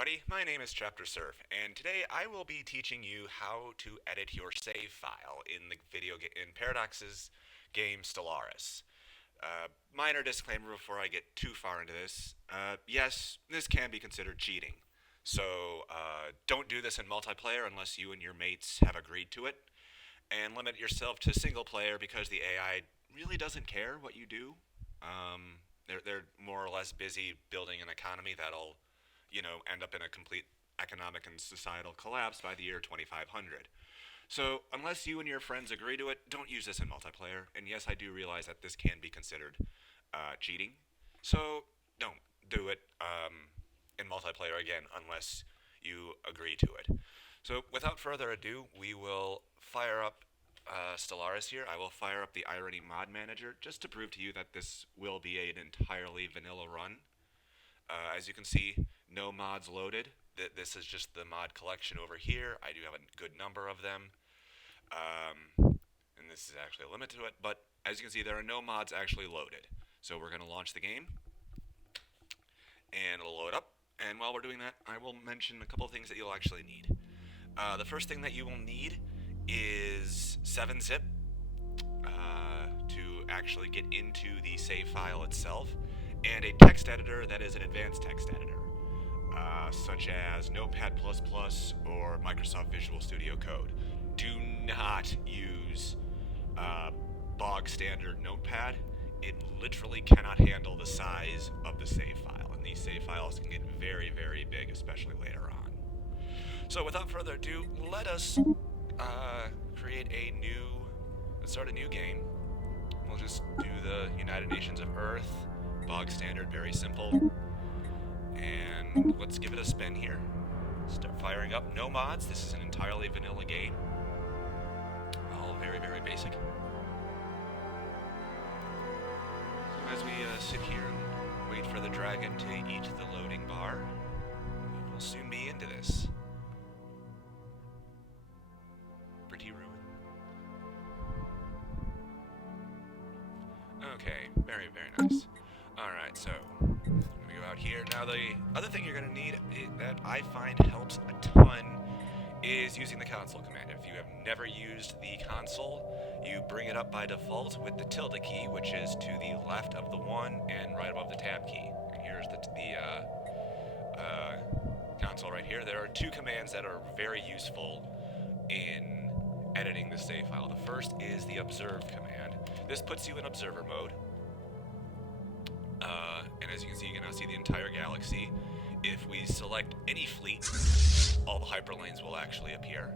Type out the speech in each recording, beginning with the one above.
everybody, my name is Chapter Surf, and today I will be teaching you how to edit your save file in the in Paradox's game Stellaris. Minor disclaimer before I get too far into this. Yes, this can be considered cheating. So don't do this in multiplayer unless you and your mates have agreed to it, and limit yourself to single player because the AI really doesn't care what you do. They're more or less busy building an economy that'll end up in a complete economic and societal collapse by the year 2500. So, unless you and your friends agree to it, don't use this in multiplayer. And yes, I do realize that this can be considered cheating. So, don't do it in multiplayer again unless you agree to it. So, without further ado, we will fire up Stellaris here. I will fire up the Irony Mod Manager just to prove to you that this will be an entirely vanilla run. As you can see, no mods loaded. This is just the mod collection over here. I do have a good number of them. And this is actually a limit to it. But as you can see, there are no mods actually loaded. So we're going to launch the game. And it'll load up. And while we're doing that, I will mention a couple of things that you'll actually need. The first thing that you will need is 7-zip to actually get into the save file itself, and a text editor that is an advanced text editor, such as Notepad++ or Microsoft Visual Studio Code. Do not use bog standard Notepad. It literally cannot handle the size of the save file, and these save files can get very, very big, especially later on. So without further ado, let us start a new game. We'll just do the United Nations of Earth, bog standard, very simple. And let's give it a spin here. Start firing up. No mods. This is an entirely vanilla game. All very, very basic. So as we sit here and wait for the dragon to eat the loading bar, we'll soon be into this. Pretty ruin. Okay, very, very nice. Alright, so I'm gonna go out here. Now the other thing you're gonna need that I find helps a ton is using the console command. If you have never used the console, you bring it up by default with the tilde key, which is to the left of the 1 and right above the tab key. And here's the console right here. There are two commands that are very useful in editing the save file. The first is the observe command. This puts you in observer mode. And as you can see, you can now see the entire galaxy. If we select any fleet, all the hyperlanes will actually appear.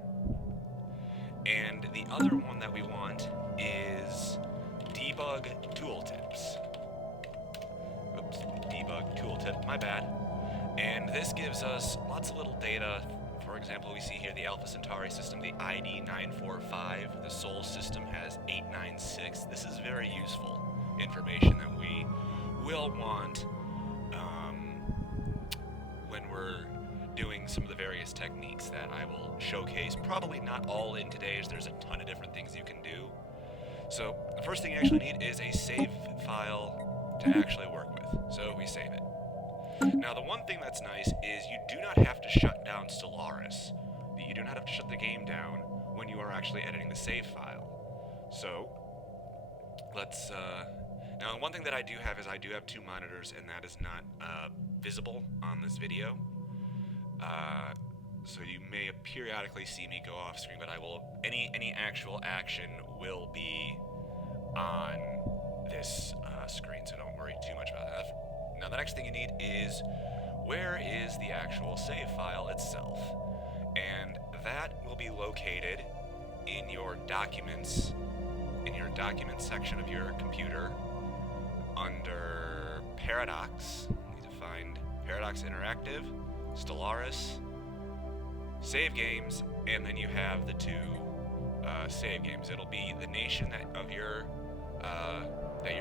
And the other one that we want is debug tooltips. Oops, debug tooltip, my bad. And this gives us lots of little data. For example, we see here the Alpha Centauri system, the ID 945. The Sol system has 896. This is very useful information that we will want when we're doing some of the various techniques that I will showcase. Probably not all in today's. There's a ton of different things you can do. So the first thing you actually need is a save file to actually work with. So we save it. Now the one thing that's nice is you do not have to shut down Stellaris. You do not have to shut the game down when you are actually editing the save file. So let's now one thing that I do have is I do have two monitors, and that is not visible on this video. So you may periodically see me go off screen, but I will any actual action will be on this screen, so don't worry too much about that. Now the next thing you need is where is the actual save file itself, and that will be located in your documents section of your computer under Paradox. You need to find Paradox Interactive, Stellaris, Save Games, and then you have the two save games. It'll be the nation that you're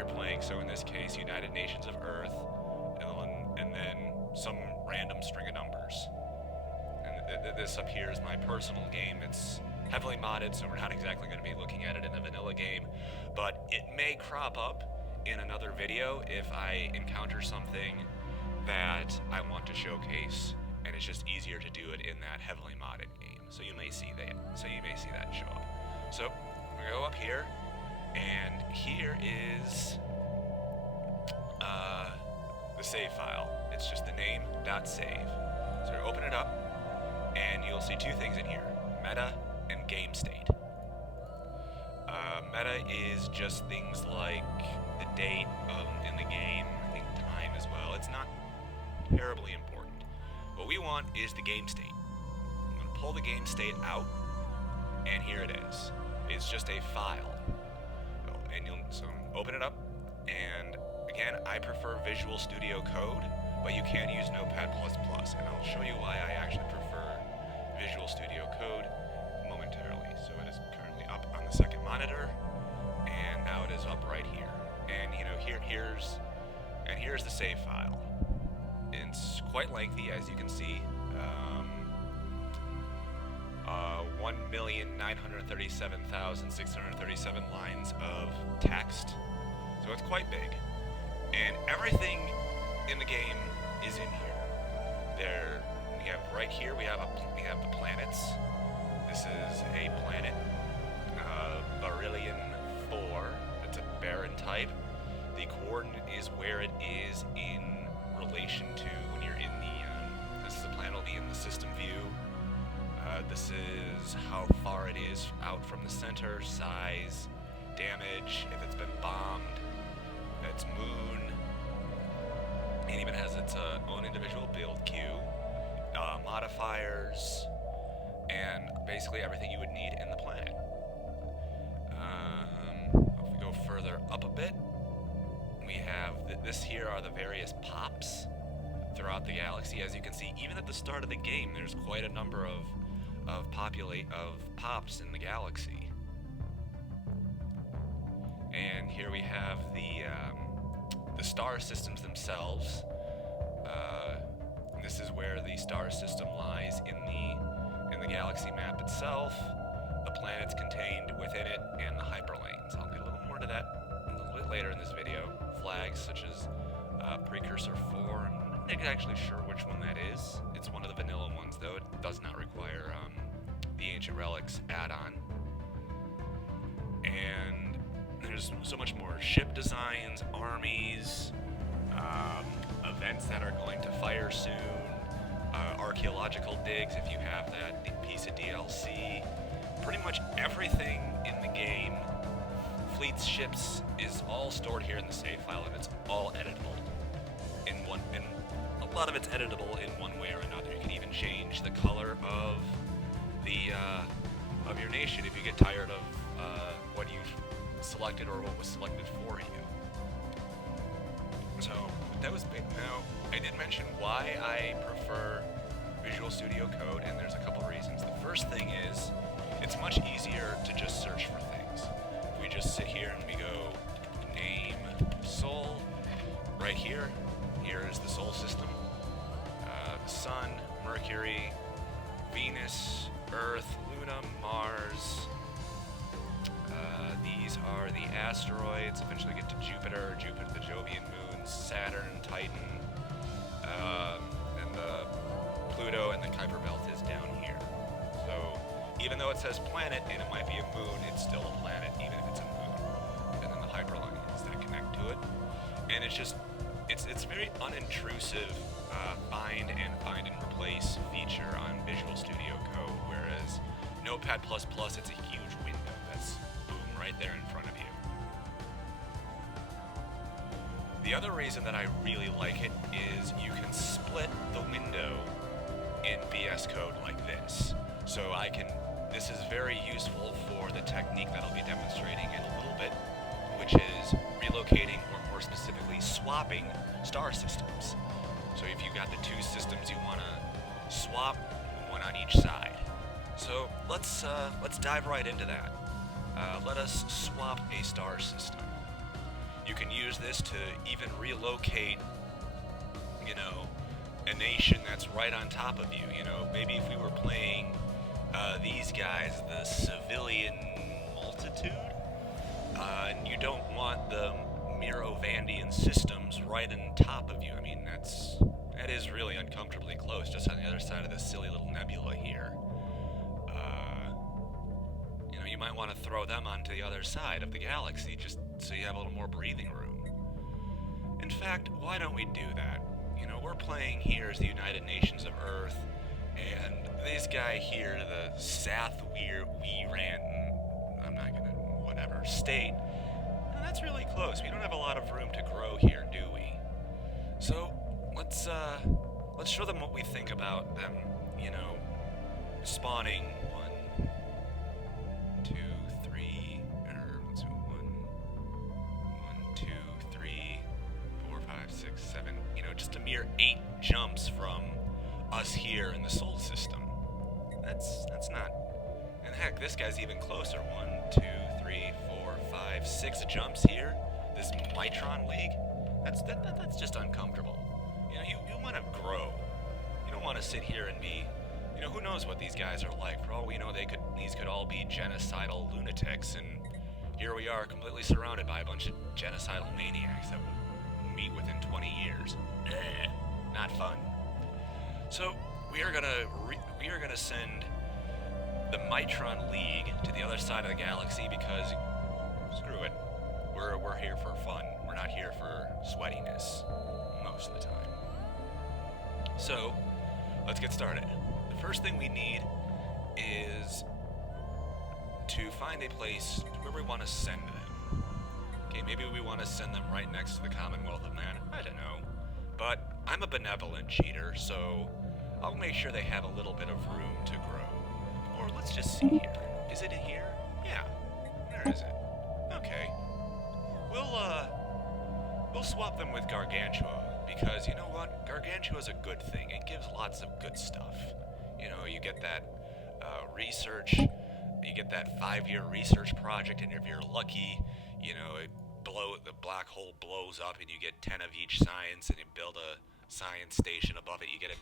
playing. So in this case, United Nations of Earth, and then some random string of numbers. And this up here is my personal game. It's heavily modded, so we're not exactly going to be looking at it in a vanilla game, but it may crop up in another video if I encounter something that I want to showcase, and it's just easier to do it in that heavily modded game. So you may see that. Show up. So we go up here, and here is the save file. It's just the name.save. So you open it up, and you'll see two things in here: meta and game state. Meta is just things like the date in the game, I think time as well. It's not terribly important. What we want is the game state. I'm going to pull the game state out, and here it is. It's just a file. And so open it up, and again, I prefer Visual Studio Code, but you can use Notepad++, and I'll show you why I actually prefer Visual Studio Code momentarily. So it is currently up on the second monitor, and now it is up right here. And here's the save file. It's quite lengthy, as you can see. 1,937,637 lines of text. So it's quite big. And everything in the game is in here. Right here we have the planets. This is a planet, Beryllium 4. It's a barren type. The coordinate is where it is in relation to when you're in this is a planet will be in the system view. This is how far it is out from the center, size, damage, if it's been bombed, its moon. It even has its own individual build queue, modifiers, and basically everything you would need in the planet. If we go further up a bit, we have this here are the various pops throughout the galaxy. As you can see, even at the start of the game, there's quite a number of pops in the galaxy. And here we have the star systems themselves. This is where the star system lies in the galaxy map itself, the planets contained within it, and the hyperlanes. I'll get a little more to that a little bit later in this video. Flags such as Precursor 4. I'm not actually sure which one that is. It's one of the vanilla ones, though. It does not require the Ancient Relics add-on. And there's so much more ship designs, armies, events that are going to fire soon, archaeological digs if you have that piece of DLC. Pretty much everything in the game, fleets, ships, is all stored here in the save file, and it's all editable. And a lot of it's editable in one way or another. You can even change the color of your nation if you get tired of what you've selected or what was selected for you. So that was big. Now, I did mention why I prefer Visual Studio Code, and there's a couple reasons. The first thing is it's much easier to just search for things. If we just sit here and we go name Sol, right here, here is the Sol system. The Sun, Mercury, Venus, Earth, Luna, Mars. These are the asteroids. Eventually get to Jupiter, the Jovian moons, Saturn, Titan, and the Pluto, and the Kuiper Belt is down here. So even though it says planet and it might be a moon, it's still a planet, even if it's a moon. And then the hyperlines that connect to it. And it's just, it's very unintrusive find and replace feature on Visual Studio Code, whereas Notepad++, it's a huge window that's boom right there in front of you. The other reason that I really like it is you can split the window in VS Code like this. So this is very useful for the technique that I'll be demonstrating in a little bit, which is relocating, or more specifically, swapping star systems. So if you've got the two systems you want to swap, one on each side. So let's dive right into that. Let us swap a star system. You can use this to even relocate, a nation that's right on top of you. Maybe if we were playing these guys, the Civilian Multitude, and you don't want the Mirovandian systems right on top of you. I mean, that's That is really uncomfortably close, just on the other side of this silly little nebula here. You might want to throw them onto the other side of the galaxy, just so you have a little more breathing room. In fact, why don't we do that? We're playing here as the United Nations of Earth, and this guy here, the Sath I'm not gonna, whatever, state, that's really close. We don't have a lot of room to grow here, do we? So, let's show them what we think about them, spawning 1, 2, 3, or let's do 1, 2, 3, 4, 5, 6, 7, just a mere 8 jumps from us here in the Sol system. That's not, and heck, this guy's even closer. 1, 2, 3, 4, 5, 6 jumps here. This Mitron League, that's just uncomfortable. You want to grow. You don't want to sit here and be, who knows what these guys are like. For all we know, these could all be genocidal lunatics, and here we are completely surrounded by a bunch of genocidal maniacs that will meet within 20 years. Not fun. So we are gonna send the Mitron League to the other side of the galaxy because screw it. We're here for fun. We're not here for sweatiness most of the time. So, let's get started. The first thing we need is to find a place where we want to send them. Okay, maybe we want to send them right next to the Commonwealth of Man. I don't know. But I'm a benevolent cheater, so I'll make sure they have a little bit of room to grow. Or let's just see here. Is it in here? Yeah. Where is it? Okay. We'll swap them with Gargantua, because you know what? Gargantua is a good thing. It gives lots of good stuff. You get that research, you get that 5-year research project, and if you're lucky, the black hole blows up and you get 10 of each science, and you build a science station above it, you get an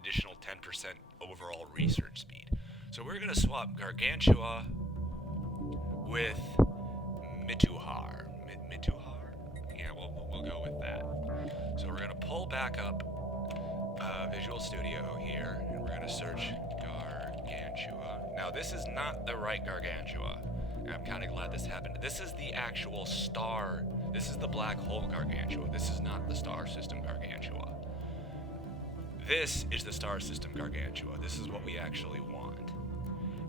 additional 10% overall research speed. So we're going to swap Gargantua with Mituhar. Mituhar? Yeah, we'll go with that. So we're going to pull back up Visual Studio here, and we're going to search Gargantua. Now, this is not the right Gargantua. I'm kind of glad this happened. This is the actual star. This is the black hole Gargantua. This is not the star system Gargantua. This is the star system Gargantua. This is what we actually want.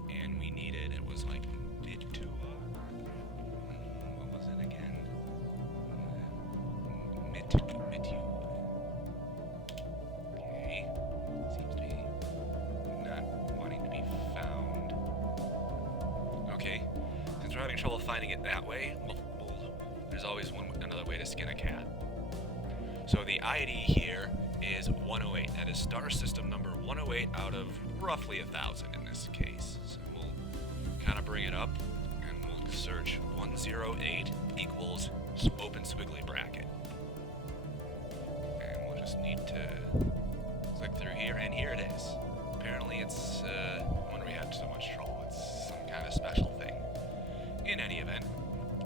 And we needed, it was like Mituhar. What was it again? Mitu. Okay. Seems to be not wanting to be found. Okay. Since we're having trouble finding it that way, there's always another way to skin a cat. So the ID here is 108. That is star system number 108 out of roughly 1,000 in this case. So we'll kind of bring it up, and we'll search 108 equals open squiggly bracket. And we'll just need to click through here, and here it is. Apparently it's, I wonder we had so much trouble. It's some kind of special thing. In any event,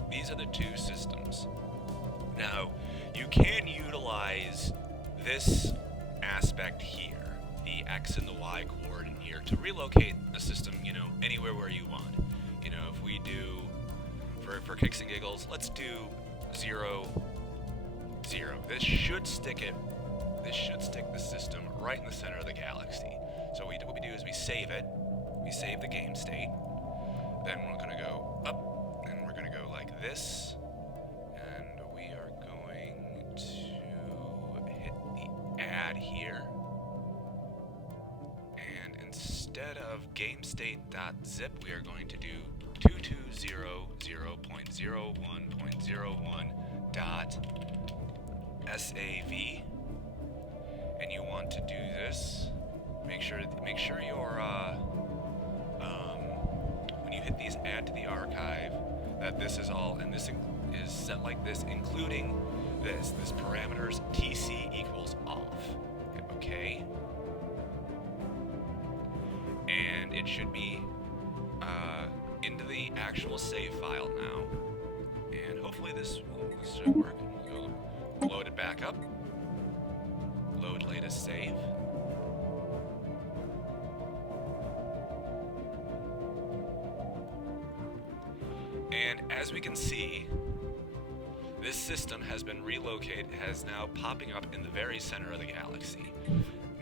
these are the two systems. Now, you can utilize this aspect here, the X and the Y coordinate here, to relocate a system, anywhere where you want. If we do, for kicks and giggles, let's do 0, 0. This should stick the system right in the center of the galaxy. So what we do is we save it, we save the game state, then we're going to go up, and we're going to go like this, and we are going to hit the add here, and instead of gamestate.zip, we are going to do 2200.01.01.sav, and you want to do this. Make sure your when you hit these add to the archive, that this is all, and this is set like this, including this parameters TC equals off. Okay. And it should be into the actual save file now. And hopefully this should work. We'll go load it back up. Load hit a save. And as we can see, this system has been relocated, has now popping up in the very center of the galaxy.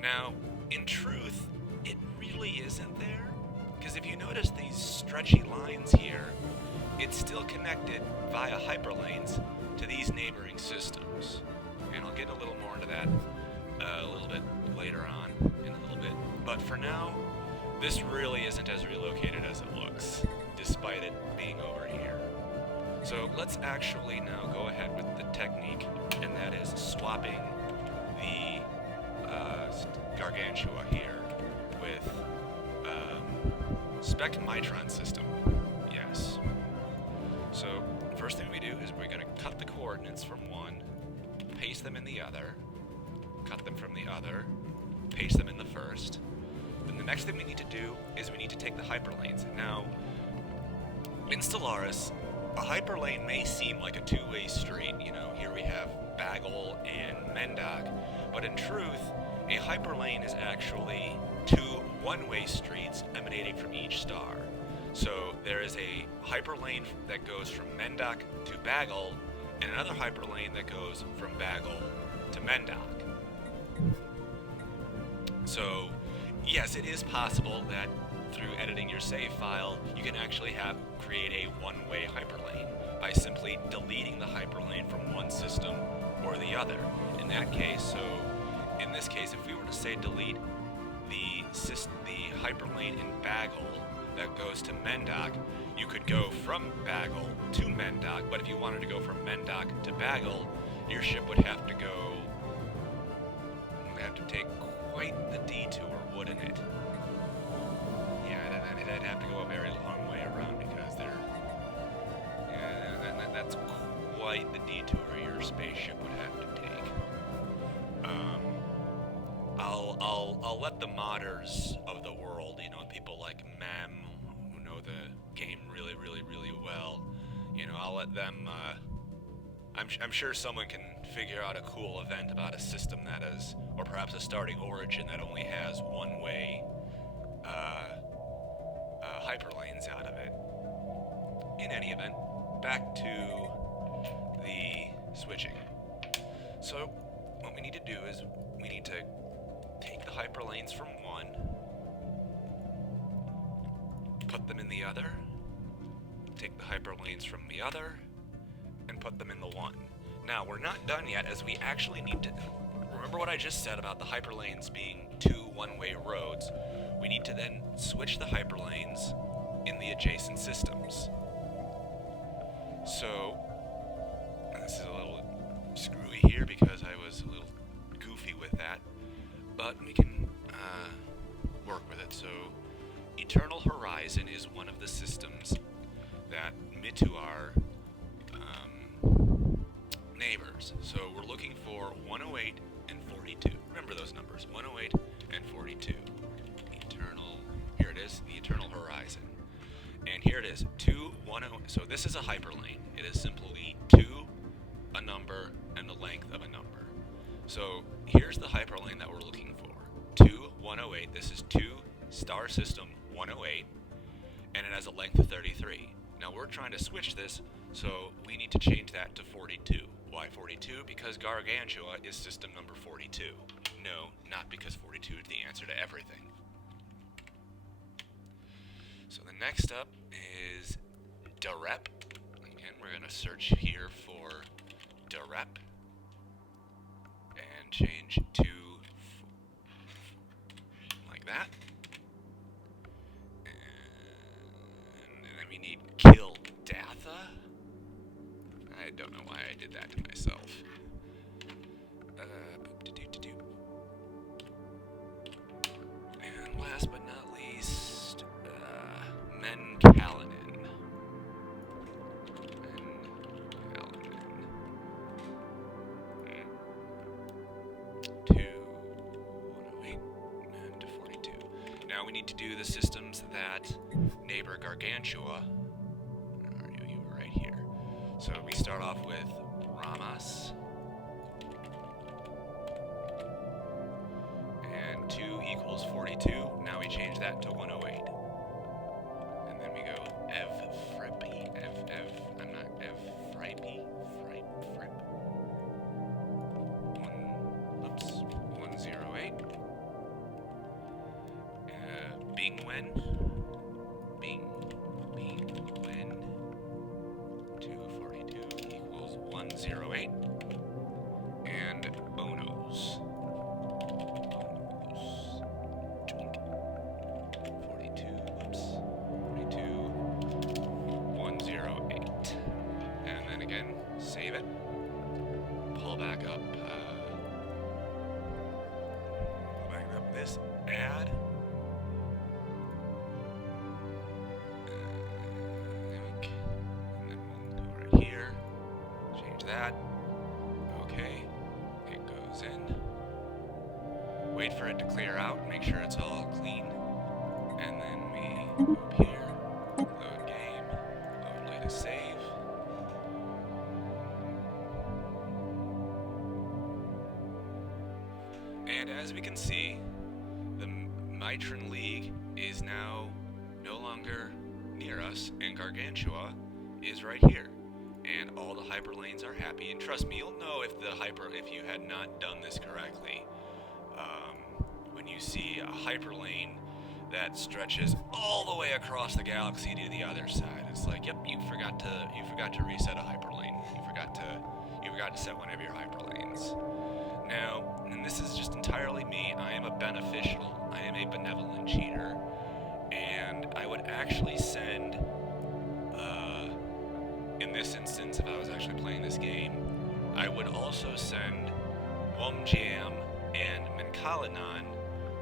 Now, in truth, it really isn't there, because if you notice these stretchy lines here, it's still connected via hyperlanes to these neighboring systems. And I'll get a little more into that a little bit later on in a little bit. But for now, this really isn't as relocated as it looks, despite it being over here. So let's actually now go ahead with the technique, and that is swapping the Gargantua here with Spect Mitron system. Yes. So first thing we do is we're going to cut the coordinates from one, paste them in the other, cut them from the other, paste them in the first. Then the next thing we need to do is we need to take the hyperlanes. Now, in Stellaris, a hyperlane may seem like a two-way street. You know, here we have Bagel and Mendoc, but in truth, a hyperlane is actually two one-way streets emanating from each star. So there is a hyperlane that goes from Mendoc to Bagel, and another hyperlane that goes from Bagel to Mendoc. So, yes, it is possible that through editing your save file, you can actually create a one-way hyperlane by simply deleting the hyperlane from one system or the other. In this case, if we were to say delete the hyperlane in Bagel that goes to Mendoc, you could go from Bagel to Mendoc, but if you wanted to go from Mendoc to Bagel, your ship would have to take quite the detour, wouldn't it? Yeah, it'd have to go a very long way around because that's quite the detour your spaceship would have to take. I'll let the modders of the world, you know, people like Mem, who know the game really, really, really well, you know, I'll let them, I'm sure someone can figure out a cool event about a system that is, or perhaps a starting origin that only has one-way hyperlanes out of it. In any event, back to the switching. So, what we need to do is we need to take the hyperlanes from one, put them in the other, take the hyperlanes from the other, and put them in the one. Now, we're not done yet, as we actually need to... Remember what I just said about the hyperlanes being two one-way roads? We need to then switch the hyperlanes in the adjacent systems. So, this is a little screwy here because I was a little goofy with that, but we can work with it. So, Eternal Horizon is one of the systems that Mitu are neighbors. So we're looking for 108 and 42. Remember those numbers, 108 and 42. Here it is, the Eternal Horizon. And here it is, 210. So this is a hyperlane. It is simply 2, a number, and the length of a number. So here's the hyperlane that we're looking for. 2108. This is 2 star system 108, and it has a length of 33. Now we're trying to switch this, so we need to change that to 42. Why 42? Because Gargantua is system number 42. No, not because 42 is the answer to everything. So the next up is Direp. Again, we're going to search here for Direp and change to like that. And then we need Kill Datha. I don't know why I did that to myself. And last but not least, Menkalanen. To 108 and to 42. Now we need to do the systems that neighbor Gargantua. You were right here. So we start off with Ramas. 2. Now we change that to 108. And then we go frippy, I'm not frippy, frip. 108. Bing when 242 equals 108. And bonos. 108. And then again, save it. Pull back up. This add. And then we'll go right here. Change that. Okay. It goes in. Wait for it to clear out. Make sure it's all clean. And then we go up here. Load game. Load latest save. And as we can see, the Mitron League is now no longer near us, and Gargantua is right here. And all the hyperlanes are happy. And trust me, you'll know if you had not done this correctly. When you see a hyperlane that stretches all the way across the galaxy to the other side, it's like, yep, you forgot to reset a hyperlane. You forgot to set one of your hyperlanes. Now, and this is just entirely me, I am a benevolent cheater, and I would actually send, in this instance, if I was actually playing this game, I would also send Wumjam and Menkalanon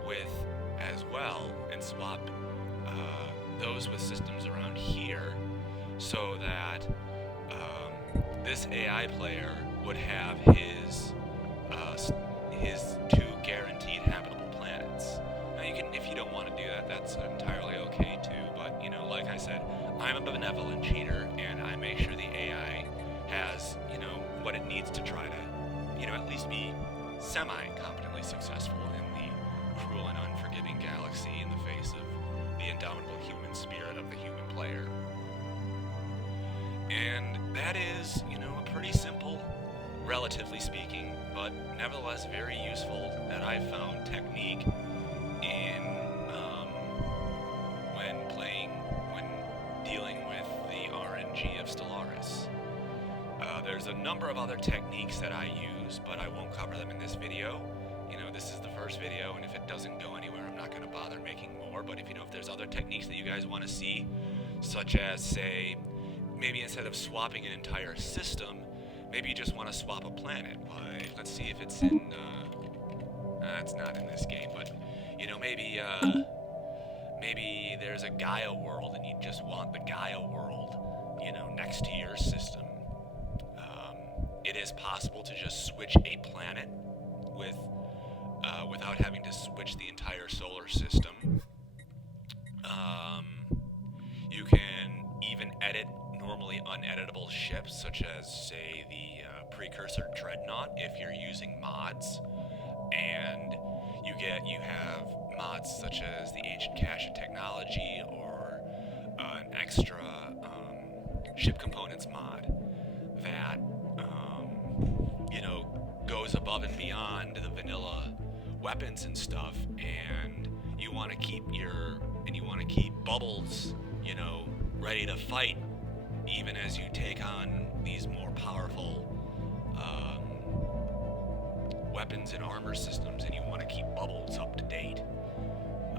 with as well, and swap those with systems around here, so that this AI player would have his 2 guaranteed habitable planets. Now you can, if you don't want to do that, that's entirely okay too, but like I said, I'm a benevolent cheater, and I make sure the AI has, what it needs to try to, at least be semi-competently successful in the cruel and unforgiving galaxy in the face of the indomitable human spirit of the human player. And that is, a pretty simple, relatively speaking, but nevertheless very useful, that I found, technique in when dealing with the RNG of Stellaris. There's a number of other techniques that I use, but I won't cover them in this video. This is the first video, and if it doesn't go anywhere, I'm not going to bother making more. But if there's other techniques that you guys want to see, such as, say, maybe instead of swapping an entire system, maybe you just want to swap a planet. Let's see if it's in, it's not in this game, but, maybe there's a Gaia world and you just want the Gaia world, next to your system. It is possible to just switch a planet without having to switch the entire solar system. You can even edit normally uneditable ships, such as, say, the Precursor Dreadnought, if you're using mods. And you have mods such as the Ancient Cache of Technology, or an extra ship components mod that goes above and beyond the vanilla weapons and stuff, and you want to keep Bubbles, ready to fight, even as you take on these more powerful weapons and armor systems, and you want to keep Bubbles up to date,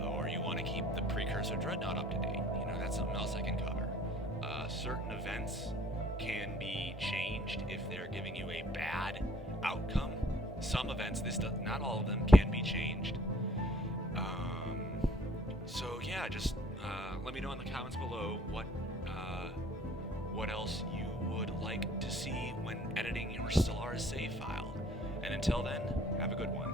or you want to keep the Precursor Dreadnought up to date. That's something else I can cover. Certain events can be changed if they're giving you a bad outcome. Some events, not all of them, can be changed. So yeah, just let me know in the comments below what else you would like to see when editing your Stellaris Save File. And until then, have a good one.